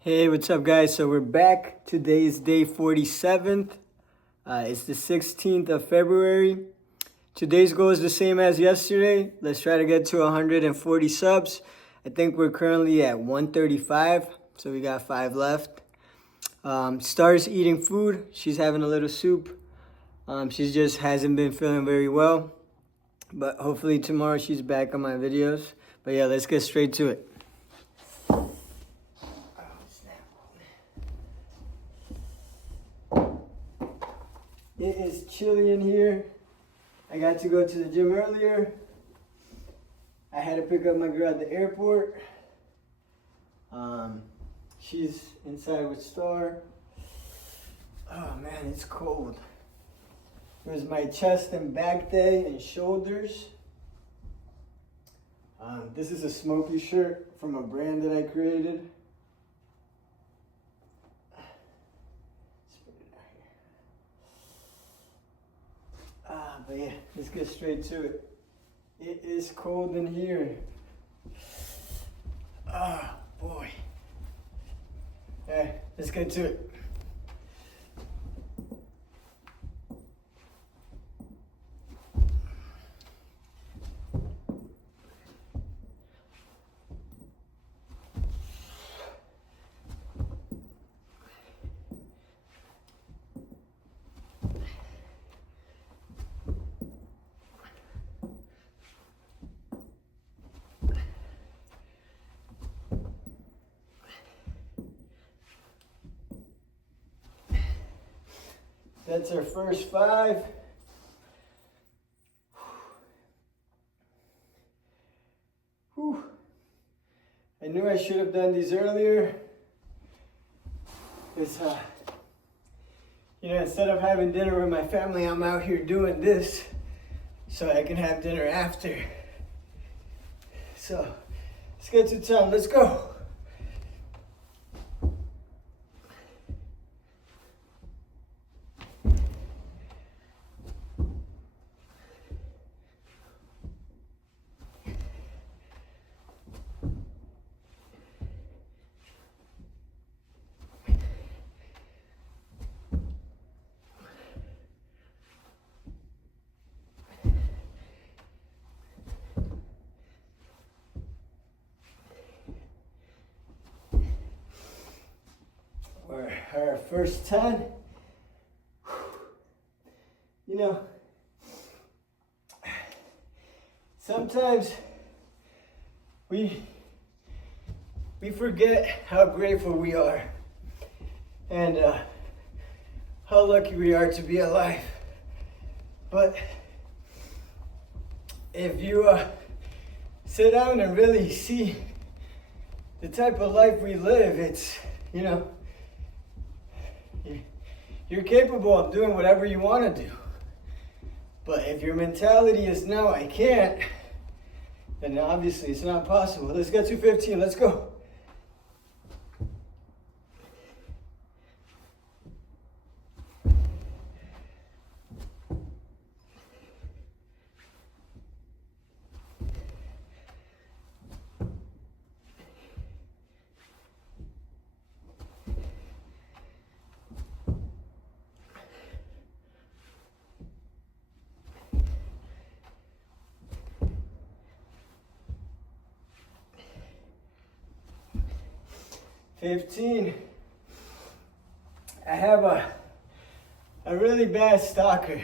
Hey, what's up, guys? So we're back. Today is day 47th. It's the 16th of February. Today's goal is the same as yesterday. Let's try to get to 140 subs. I think we're currently at 135, so we got 5 left. Star's eating food. She's having a little soup. She just hasn't been feeling very well, but hopefully tomorrow she's back on my videos. But yeah, let's get straight to it. It is chilly in here. I got to go to the gym earlier. I had to pick up my girl at the airport. She's inside with Star. Oh man, it's cold. It was my chest and back day and shoulders. This is a smoky shirt from a brand that I created. But yeah, let's get straight to it. It is cold in here. Ah, boy. Alright, let's get to it. That's our first 5. Whew. I knew I should have done these earlier. It's, instead of having dinner with my family, I'm out here doing this so I can have dinner after. So, let's get to town. Let's go. Our first 10. Sometimes we forget how grateful we are and how lucky we are to be alive. But if you sit down and really see the type of life we live, it's, you're capable of doing whatever you want to do. But if your mentality is no, I can't, then obviously it's not possible. Let's get to 15. Let's go. $15. I have a really bad stalker,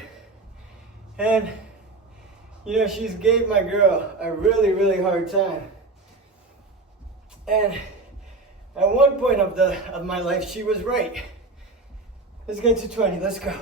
and she's gave my girl a really hard time. And at one point of my life, she was right. Let's get to 20. Let's go.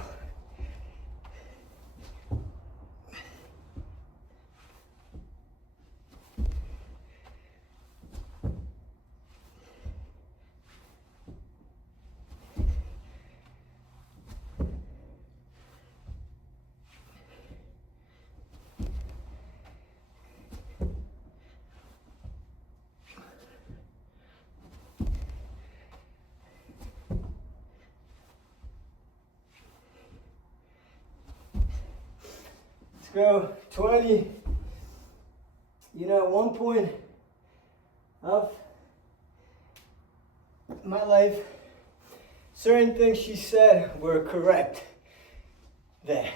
Go 20. At one point of my life, certain things she said were correct. That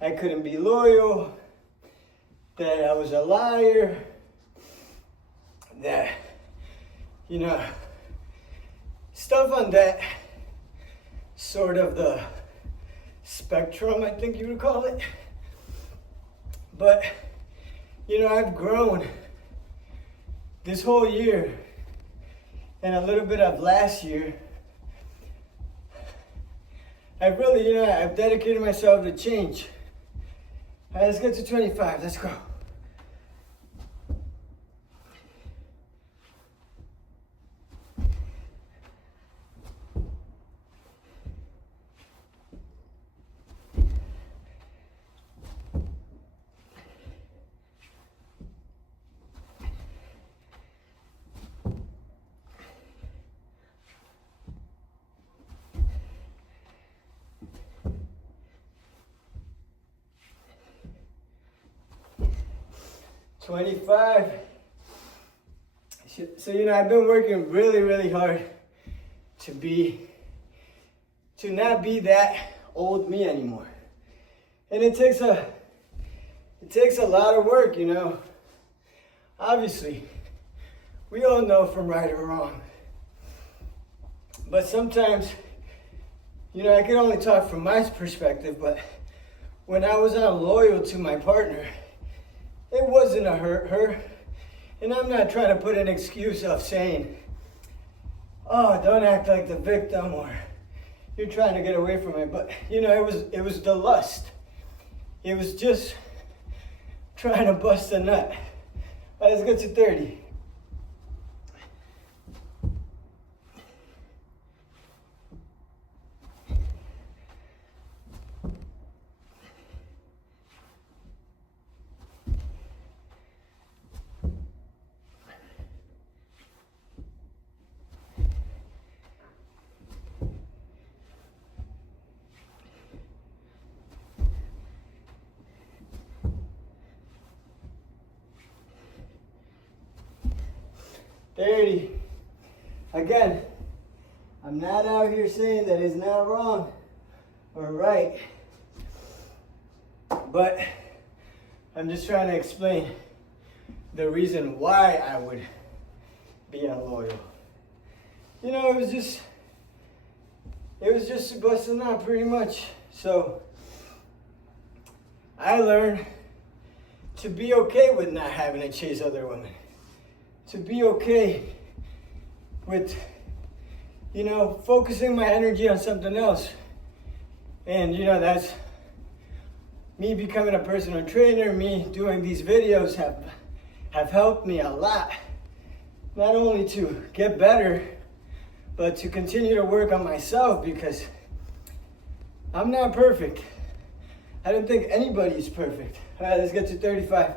I couldn't be loyal, that I was a liar, that, you know, stuff on that sort of the spectrum, I think you would call it. But, you know, I've grown this whole year and a little bit of last year. I've really, you know, I've dedicated myself to change. All right, let's get to 25. Let's go. $25. So, you know, I've been working really hard to not be that old me anymore. And it takes a lot of work, you know. Obviously, we all know from right or wrong. But sometimes, you know, I can only talk from my perspective, but when I was unloyal to my partner, it wasn't to hurt her. And I'm not trying to put an excuse of saying, oh, don't act like the victim, or you're trying to get away from it. But, you know, it was the lust. It was just trying to bust a nut. All right, let's get to 30. Again, I'm not out here saying that it's not wrong or right, but I'm just trying to explain the reason why I would be unloyal. You know, it was just busting out pretty much. So I learned to be okay with not having to chase other women. To be okay with, you know, focusing my energy on something else. And, you know, that's me becoming a personal trainer, me doing these videos have helped me a lot. Not only to get better, but to continue to work on myself, because I'm not perfect. I don't think anybody is perfect. All right, let's get to 35.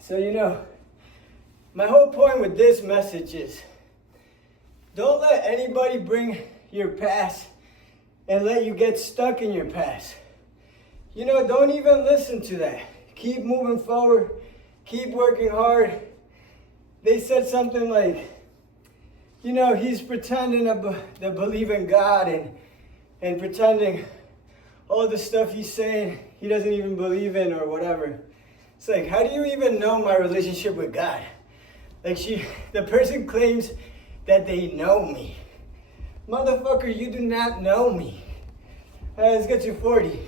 So, you know, my whole point with this message is, don't let anybody bring your past and let you get stuck in your past. You know, don't even listen to that. Keep moving forward. Keep working hard. They said something like, you know, he's pretending to believe in God and pretending all the stuff he's saying he doesn't even believe in or whatever. It's like, how do you even know my relationship with God? Like, the person claims that they know me. Motherfucker, you do not know me. All right, let's get to 40.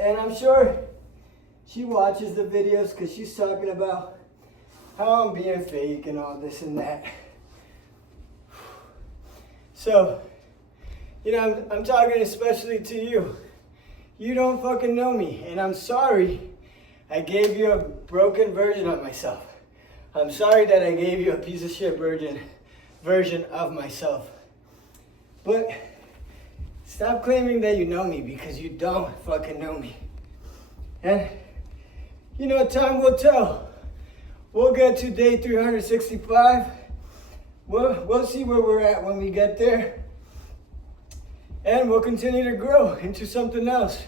And I'm sure she watches the videos because she's talking about how I'm being fake and all this and that. So, you know, I'm talking especially to you. You don't fucking know me, and I'm sorry I gave you a broken version of myself. I'm sorry that I gave you a piece of shit version of myself. But stop claiming that you know me, because you don't fucking know me. And, you know, time will tell. We'll get to day 365. We'll see where we're at when we get there. And we'll continue to grow into something else.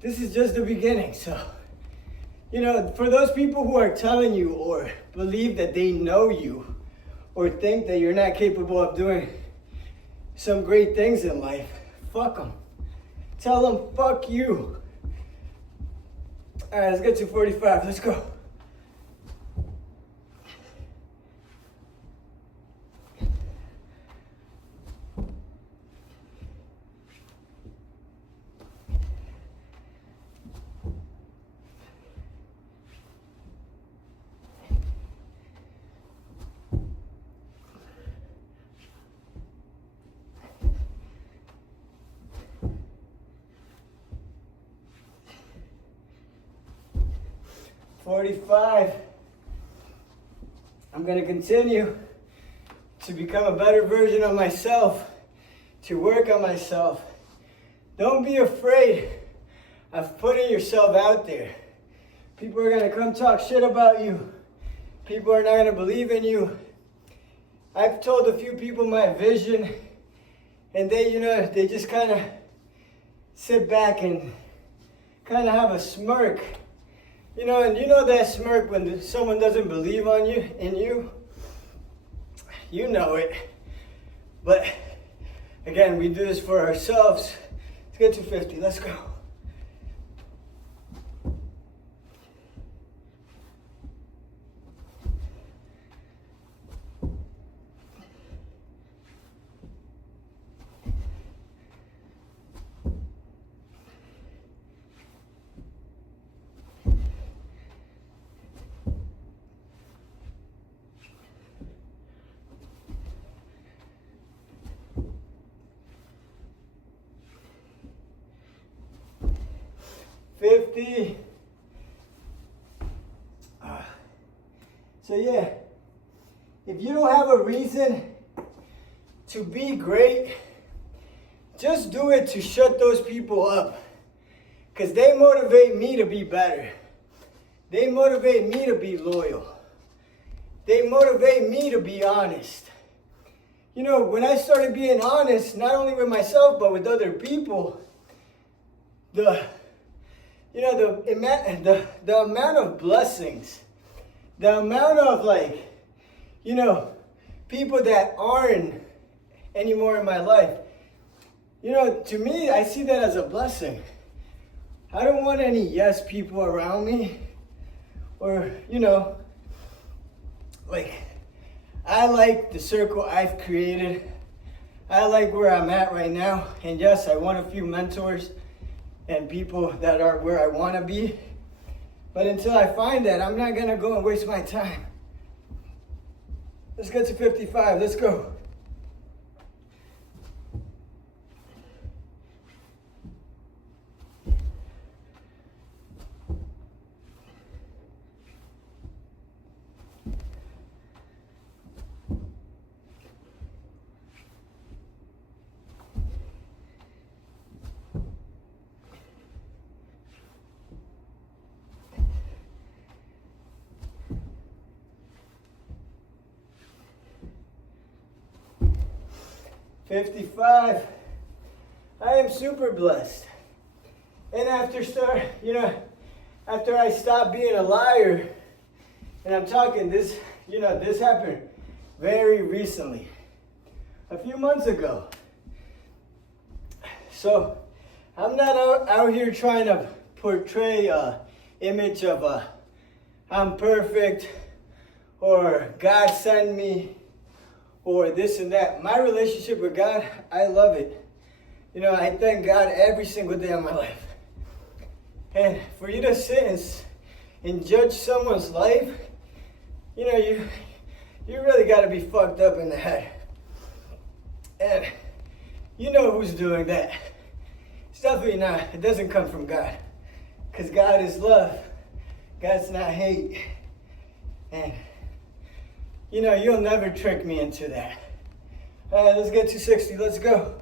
This is just the beginning. So, you know, for those people who are telling you or believe that they know you or think that you're not capable of doing some great things in life, fuck them. Tell them, fuck you. All right, let's get to 45. Let's go. I'm going to continue to become a better version of myself, to work on myself. Don't be afraid of putting yourself out there. People are going to come talk shit about you. People are not going to believe in you. I've told a few people my vision, and they, you know, they just kind of sit back and kind of have a smirk. You know, and you know that smirk when someone doesn't believe in you? You know it. But, again, we do this for ourselves. Let's get to 50. Let's go. So yeah, if you don't have a reason to be great, just do it to shut those people up. Because they motivate me to be better. They motivate me to be loyal. They motivate me to be honest. You know, when I started being honest, not only with myself, but with other people, the amount of blessings, the amount of, like, you know, people that aren't anymore in my life, you know, to me, I see that as a blessing. I don't want any yes people around me, or, you know, like, I like the circle I've created. I like where I'm at right now. And yes, I want a few mentors and people that are where I want to be. But until I find that, I'm not going to go and waste my time. Let's get to 55. Let's go. I am super blessed. And after I stopped being a liar, and I'm talking this, you know, this happened very recently, a few months ago. So I'm not out here trying to portray a image of I'm perfect, or God sent me, or this and that. My relationship with God, I love it. You know, I thank God every single day of my life. And for you to sit and judge someone's life, you know, you really got to be fucked up in the head. And you know who's doing that. It's definitely not. It doesn't come from God. Because God is love. God's not hate. And, you know, you'll never trick me into that. All right, let's get to 60. Let's go.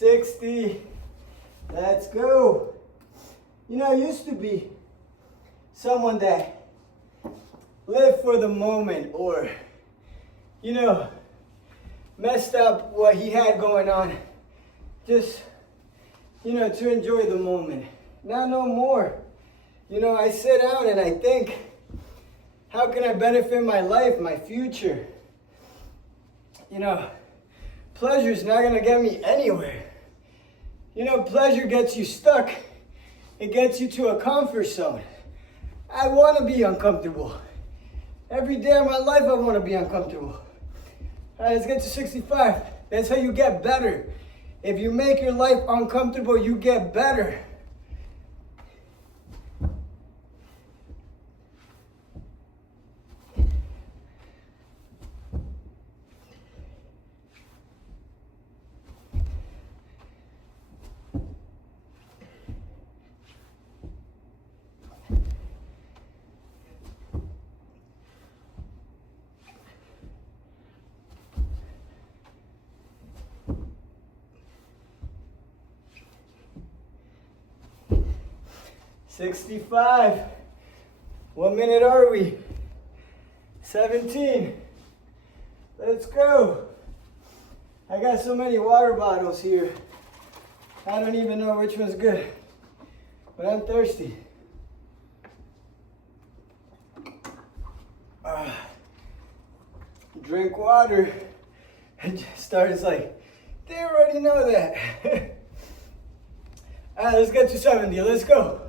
$60. Let's go. You know, I used to be someone that lived for the moment, or, you know, messed up what he had going on just, you know, to enjoy the moment. Now no more. You know, I sit down and I think, how can I benefit my life, my future? You know, pleasure's not gonna get me anywhere. You know, pleasure gets you stuck. It gets you to a comfort zone. I want to be uncomfortable. Every day of my life, I want to be uncomfortable. All right, let's get to 65. That's how you get better. If you make your life uncomfortable, you get better. $65. What minute are we? 17. Let's go. I got so many water bottles here. I don't even know which one's good, but I'm thirsty. Drink water. And just starts like, they already know that. All right, let's get to 70. Let's go.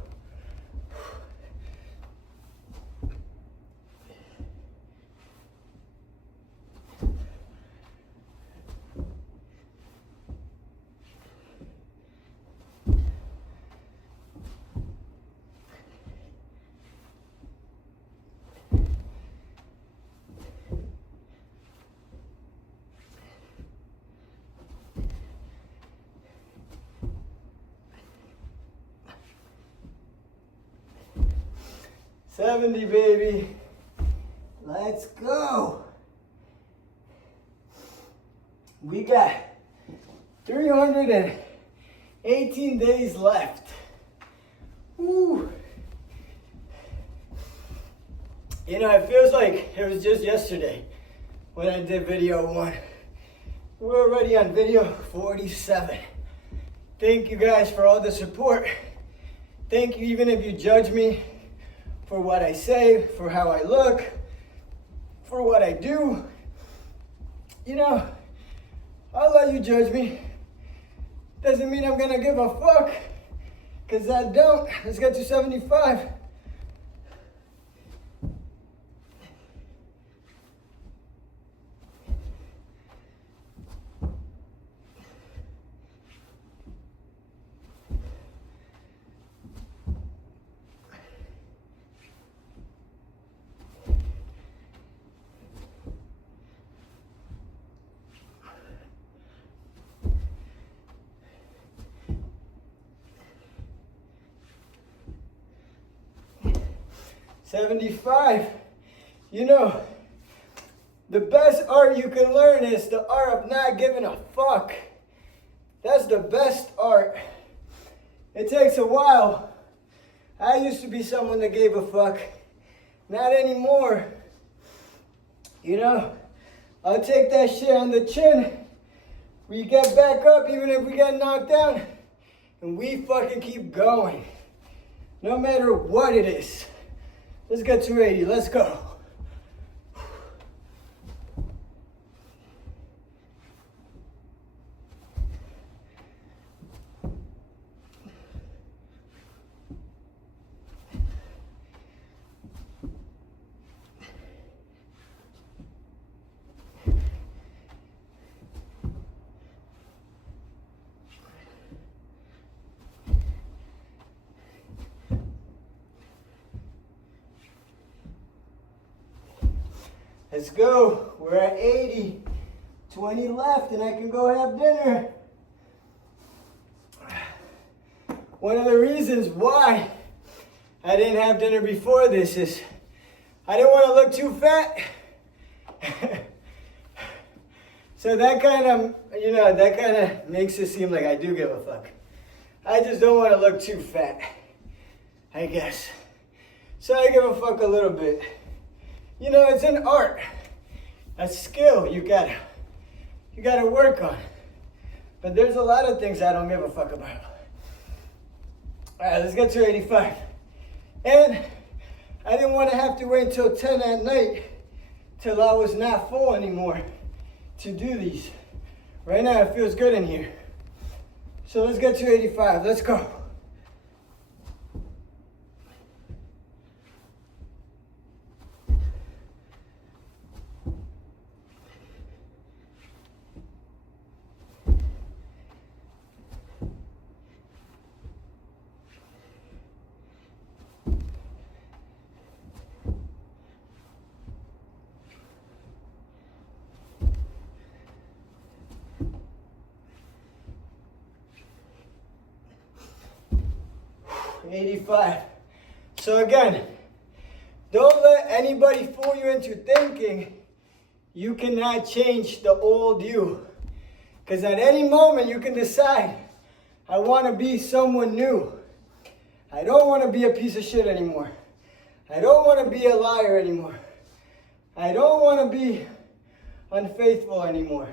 $70, baby. Let's go. We got 318 days left. Woo. You know, it feels like it was just yesterday when I did video 1. We're already on video 47. Thank you guys for all the support. Thank you, even if you judge me for what I say, for how I look, for what I do. You know, I'll let you judge me. Doesn't mean I'm gonna give a fuck, because I don't. Let's get to 75. $75. You know, the best art you can learn is the art of not giving a fuck. That's the best art. It takes a while. I used to be someone that gave a fuck. Not anymore. You know, I'll take that shit on the chin, We get back up even if we get knocked down, and we fucking keep going. No matter what it is. Let's get to 80, let's go. Let's go. We're at 80. 20 left and I can go have dinner. One of the reasons why I didn't have dinner before this is I didn't want to look too fat. So that kind of makes it seem like I do give a fuck. I just don't want to look too fat, I guess. So I give a fuck a little bit. You know, it's an art, a skill you gotta work on. But there's a lot of things I don't give a fuck about. All right, let's get to 85. And I didn't want to have to wait until 10 at night till I was not full anymore to do these. Right now it feels good in here. So let's get to 85, let's go. 85. So again, don't let anybody fool you into thinking you cannot change the old you. Because at any moment you can decide, I want to be someone new. I don't want to be a piece of shit anymore. I don't want to be a liar anymore. I don't want to be unfaithful anymore.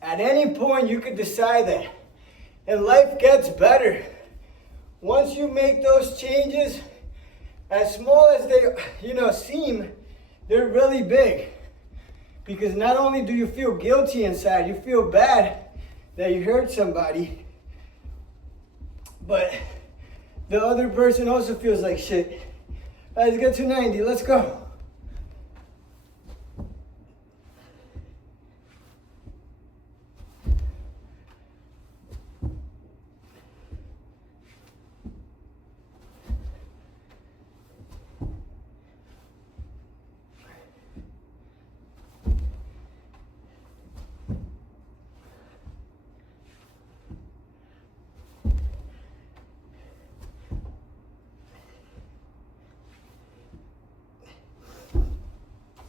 At any point you could decide that. And life gets better. Once you make those changes, as small as they, seem, they're really big. Because not only do you feel guilty inside, you feel bad that you hurt somebody, but the other person also feels like shit. All right, let's get to 90, let's go.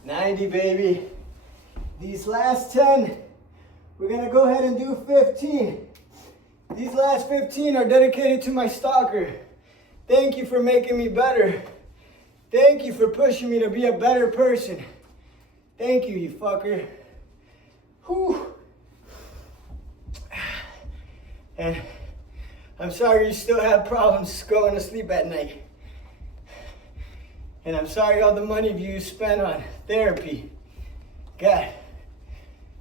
90, baby. These last 10, we're gonna go ahead and do 15. These last 15 are dedicated to my stalker. Thank you for making me better. Thank you for pushing me to be a better person. Thank you, you fucker. Whew. And I'm sorry you still have problems going to sleep at night. And I'm sorry all the money you spent on therapy. God,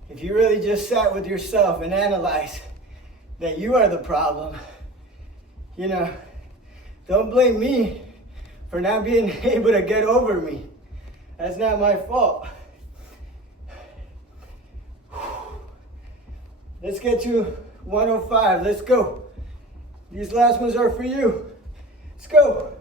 if you really just sat with yourself and analyzed that you are the problem, don't blame me for not being able to get over me. That's not my fault. Let's get to 105. Let's go. These last ones are for you. Let's go.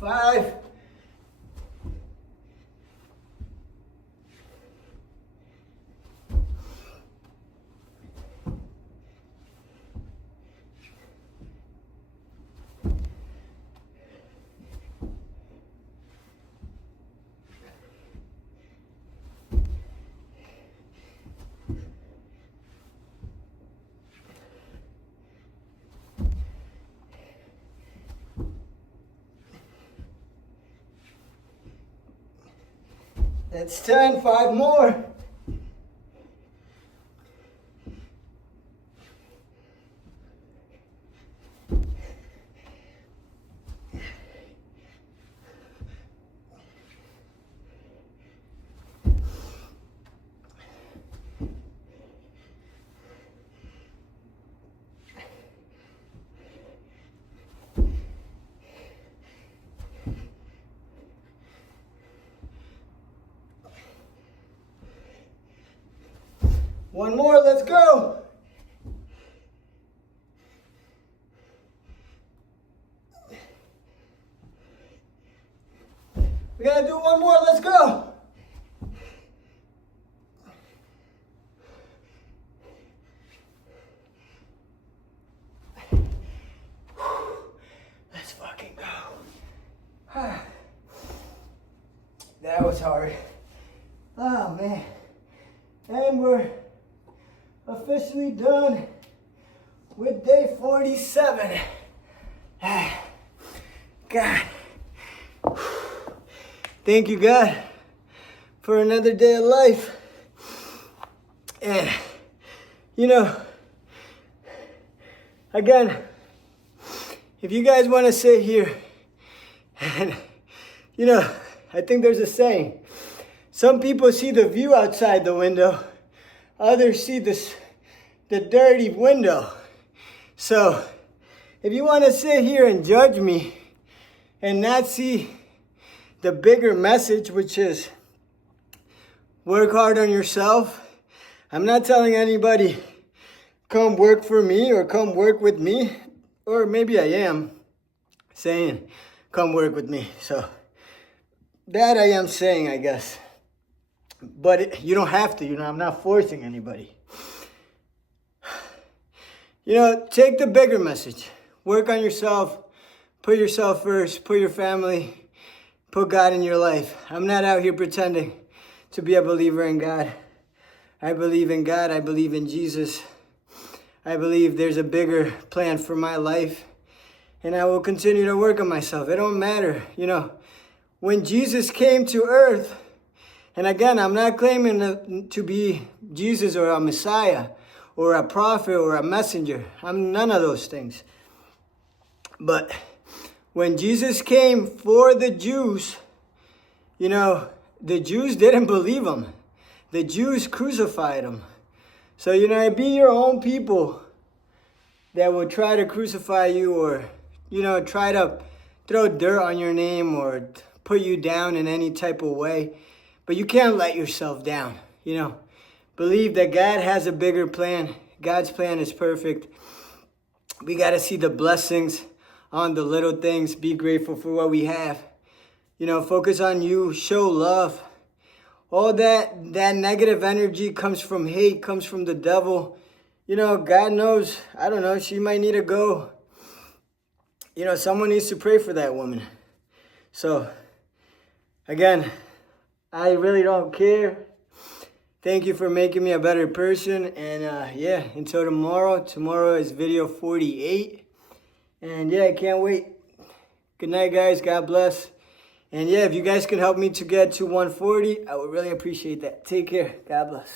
Five. That's 10, 5 more. One more, let's go. We gotta do one more, let's go. Let's fucking go. That was hard. Oh man. And we're officially done with day 47. God. Thank you, God, for another day of life. And, you know, again, if you guys want to sit here, and, you know, I think there's a saying. Some people see the view outside the window. Others see the dirty window. So, if you want to sit here and judge me and not see the bigger message, which is work hard on yourself. I'm not telling anybody, come work for me or come work with me. Or maybe I am saying, come work with me. So that I am saying, I guess. But you don't have to, I'm not forcing anybody. Take the bigger message. Work on yourself. Put yourself first. Put your family. Put God in your life. I'm not out here pretending to be a believer in God. I believe in God. I believe in Jesus. I believe there's a bigger plan for my life. And I will continue to work on myself. It don't matter. When Jesus came to earth, and again, I'm not claiming to be Jesus or a Messiah or a prophet or a messenger. I'm none of those things. But when Jesus came for the Jews, the Jews didn't believe him. The Jews crucified him. So, it be your own people that will try to crucify you or, try to throw dirt on your name or put you down in any type of way. But you can't let yourself down, Believe that God has a bigger plan. God's plan is perfect. We got to see the blessings on the little things. Be grateful for what we have. Focus on you. Show love. All that negative energy comes from hate, comes from the devil. God knows, I don't know, she might need to go. Someone needs to pray for that woman. So, again, I really don't care. Thank you for making me a better person. And until tomorrow. Tomorrow is video 48. And I can't wait. Good night, guys. God bless. And if you guys can help me to get to 140, I would really appreciate that. Take care. God bless.